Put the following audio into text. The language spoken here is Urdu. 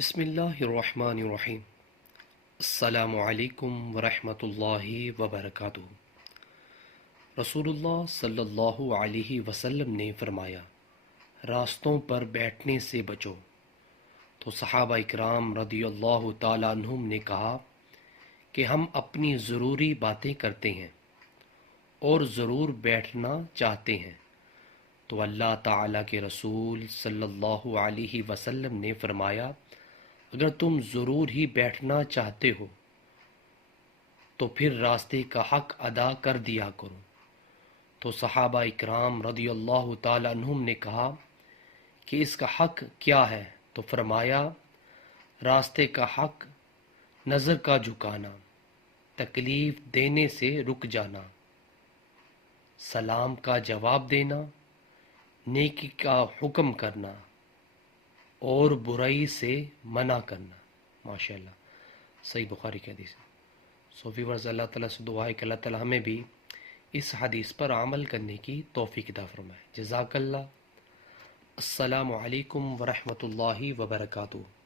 بسم اللہ الرحمن الرحیم۔ السلام علیکم ورحمۃ اللہ وبرکاتہ۔ رسول اللہ صلی اللہ علیہ وسلم نے فرمایا، راستوں پر بیٹھنے سے بچو۔ تو صحابہ اکرام رضی اللہ تعالیٰ عنہم نے کہا کہ ہم اپنی ضروری باتیں کرتے ہیں اور ضرور بیٹھنا چاہتے ہیں۔ تو اللہ تعالیٰ کے رسول صلی اللہ علیہ وسلم نے فرمایا، اگر تم ضرور ہی بیٹھنا چاہتے ہو تو پھر راستے کا حق ادا کر دیا کرو۔ تو صحابہ اکرام رضی اللہ تعالی عنہم نے کہا کہ اس کا حق کیا ہے؟ تو فرمایا، راستے کا حق نظر کا جھکانا، تکلیف دینے سے رک جانا، سلام کا جواب دینا، نیکی کا حکم کرنا اور برائی سے منع کرنا۔ ماشاءاللہ، صحیح بخاری کی حدیث ہے۔ سو ویورز، اللہ تعالیٰ سے دعا ہے کہ اللہ تعالیٰ ہمیں بھی اس حدیث پر عمل کرنے کی توفیق عطا فرمائے۔ جزاک اللہ۔ السلام علیکم ورحمۃ اللہ وبرکاتہ۔